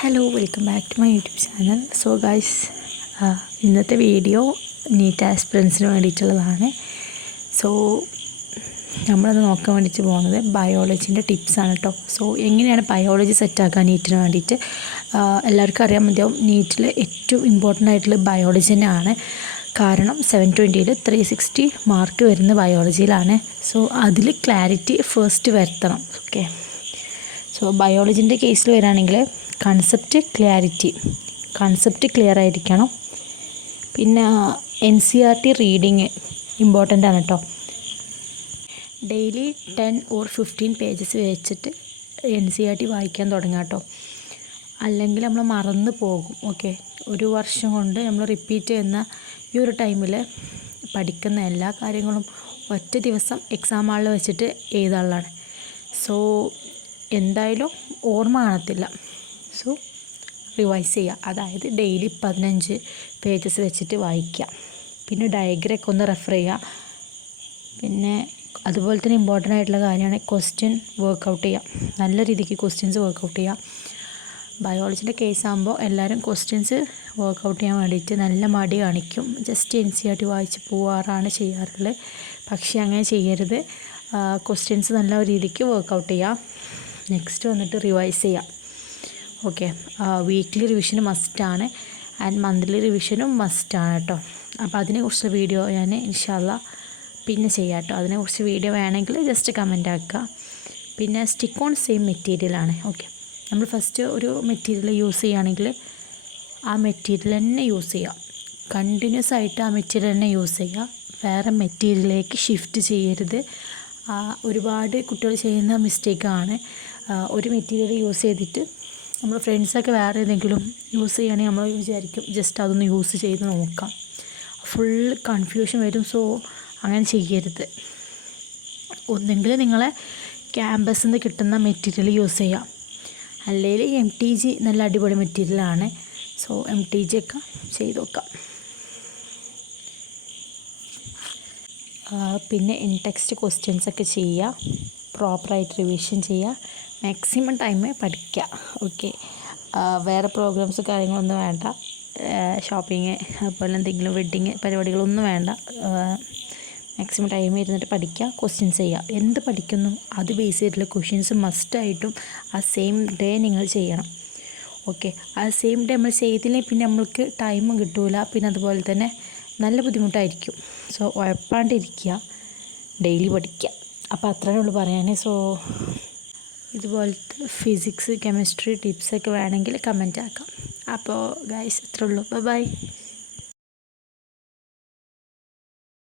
Hello welcome back to my YouTube channel. So guys, ഇന്നത്തെ video NEET ആസ്പിറൻസിന് വേണ്ടിയിട്ടുള്ളതാണ്. So നമ്മളത് നോക്കാൻ വേണ്ടിയിട്ട് പോകുന്നത് ബയോളജീൻ്റെ ടിപ്സാണ് കേട്ടോ. സോ എങ്ങനെയാണ് ബയോളജി സെറ്റാക്കുക നീറ്റിന് വേണ്ടിയിട്ട്. എല്ലാവർക്കും അറിയാൻ മതിയാവും, നീറ്റിൽ ഏറ്റവും ഇമ്പോർട്ടൻ്റ് ആയിട്ടുള്ള ബയോളജി തന്നെയാണ്. കാരണം 720ൽ 360 മാർക്ക് വരുന്ന ബയോളജിയിലാണ്. സോ അതിൽ ക്ലാരിറ്റി ഫസ്റ്റ് വരുത്തണം. ഓക്കെ, സോ ബയോളജീൻ്റെ കേസിൽ വരികയാണെങ്കിൽ കൺസെപ്റ്റ് ക്ലിയർ ആയിരിക്കണം. പിന്നെ NCERT റീഡിങ് ഇമ്പോർട്ടൻ്റ് ആണ് കേട്ടോ. ഡെയിലി 10 or 15 പേജസ് വെച്ചിട്ട് NCERT വായിക്കാൻ തുടങ്ങാം കേട്ടോ. അല്ലെങ്കിൽ നമ്മൾ മറന്നു പോകും. ഓക്കെ, ഒരു വർഷം കൊണ്ട് നമ്മൾ റിപ്പീറ്റ് ചെയ്യുന്ന ഈ ഒരു ടൈമിൽ പഠിക്കുന്ന എല്ലാ കാര്യങ്ങളും ഒറ്റ ദിവസം എക്സാം ഹാളിൽ വെച്ചിട്ട് എഴുതാനുള്ളതാണ്. സോ എന്തായാലും ഓർമ്മ കാണത്തില്ല. സോ റിവൈസ് ചെയ്യുക, അതായത് ഡെയിലി 15 പേജസ് വെച്ചിട്ട് വായിക്കുക. പിന്നെ ഡയഗ്രാമൊക്കെ ഒന്ന് റെഫർ ചെയ്യുക. പിന്നെ അതുപോലെ തന്നെ ഇമ്പോർട്ടൻ്റ് ആയിട്ടുള്ള കാര്യമാണ് ക്വസ്റ്റ്യൻ വർക്കൗട്ട് ചെയ്യുക. നല്ല രീതിക്ക് ക്വസ്റ്റ്യൻസ് വർക്കൗട്ട് ചെയ്യുക. ബയോളജിൻ്റെ കേസാകുമ്പോൾ എല്ലാവരും ക്വസ്റ്റ്യൻസ് വർക്കൗട്ട് ചെയ്യാൻ വേണ്ടിയിട്ട് നല്ല മടി കാണിക്കും. ജസ്റ്റ് NCERT വായിച്ച് പോവാറാണ് ചെയ്യാറുള്ളത്. പക്ഷേ അങ്ങനെ ചെയ്യരുത്. ക്വസ്റ്റ്യൻസ് നല്ല രീതിക്ക് വർക്കൗട്ട് ചെയ്യുക. നെക്സ്റ്റ് വന്നിട്ട് റിവൈസ് ചെയ്യുക. ഓക്കെ, വീക്ക്ലി റിവിഷന് മസ്റ്റാണ് ആൻഡ് മന്ത്ലി റിവിഷനും മസ്റ്റാണ് കേട്ടോ. അപ്പോൾ അതിനെക്കുറിച്ച് വീഡിയോ ഞാൻ ഇൻഷാല്ലാ പിന്നെ ചെയ്യാം കേട്ടോ. അതിനെക്കുറിച്ച് വീഡിയോ വേണമെങ്കിൽ ജസ്റ്റ് കമൻറ്റ് ആക്കുക. പിന്നെ സ്റ്റിക്ക് ഓൺ സെയിം മെറ്റീരിയലാണ്. ഓക്കെ, നമ്മൾ ഫസ്റ്റ് ഒരു മെറ്റീരിയൽ യൂസ് ചെയ്യുകയാണെങ്കിൽ ആ മെറ്റീരിയൽ തന്നെ യൂസ് ചെയ്യുക. കണ്ടിന്യൂസ് ആയിട്ട് ആ മെറ്റീരിയൽ തന്നെ യൂസ് ചെയ്യുക. വേറെ മെറ്റീരിയലിലേക്ക് ഷിഫ്റ്റ് ചെയ്യരുത്. ഒരുപാട് കുട്ടികൾ ചെയ്യുന്ന മിസ്റ്റേക്കാണ്. ഒരു മെറ്റീരിയൽ യൂസ് ചെയ്തിട്ട് നമ്മൾ ഫ്രണ്ട്സൊക്കെ വേറെ ഏതെങ്കിലും യൂസ് ചെയ്യുകയാണെങ്കിൽ നമ്മൾ വിചാരിക്കും ജസ്റ്റ് അതൊന്ന് യൂസ് ചെയ്ത് നോക്കാം. ഫുൾ കൺഫ്യൂഷൻ വരും. സോ അങ്ങനെ ചെയ്യരുത്. ഒന്നെങ്കിൽ നിങ്ങളെ ക്യാമ്പസിൽ നിന്ന് കിട്ടുന്ന മെറ്റീരിയൽ യൂസ് ചെയ്യാം, അല്ലെങ്കിൽ MTG നല്ല അടിപൊളി മെറ്റീരിയലാണ്. സോ MTG ഒക്കെ ചെയ്ത് നോക്കാം. പിന്നെ ഇൻ ടെക്സ്റ്റ് ക്വസ്റ്റ്യൻസൊക്കെ ചെയ്യുക, പ്രോപ്പറായിട്ട് റിവിഷൻ ചെയ്യുക, മാക്സിമം ടൈം പഠിക്കുക. ഓക്കെ, വേറെ പ്രോഗ്രാംസ് കാര്യങ്ങളൊന്നും വേണ്ട. ഷോപ്പിങ് അതുപോലെ എന്തെങ്കിലും വെഡ്ഡിങ് പരിപാടികളൊന്നും വേണ്ട. മാക്സിമം ടൈം ഇരുന്നിട്ട് പഠിക്കുക, ക്വസ്റ്റ്യൻസ് ചെയ്യുക. എന്ത് പഠിക്കുന്നു അത് ബേസ് ചെയ്തിട്ടുള്ള ക്വസ്റ്റ്യൻസ് മസ്റ്റായിട്ടും ആ സെയിം ഡേ നിങ്ങൾ ചെയ്യണം. ഓക്കെ, ആ സെയിം ഡേ നമ്മൾ ചെയ്തില്ലെങ്കിൽ പിന്നെ നമ്മൾക്ക് ടൈമും കിട്ടില്ല. പിന്നെ അതുപോലെ തന്നെ നല്ല ബുദ്ധിമുട്ടായിരിക്കും. സോ ഉഴപ്പാണ്ടിരിക്കുക, ഡെയിലി പഠിക്കുക. അപ്പോൾ അത്രയേ ഉള്ളൂ പറയാൻ. സോ ഇതുപോലത്തെ ഫിസിക്സ് കെമിസ്ട്രി ടിപ്സൊക്കെ വേണമെങ്കിൽ കമൻറ്റ് ആക്കാം. അപ്പോൾ ഗൈസ് ഇത്രയേ ഉള്ളൂ. ബൈ.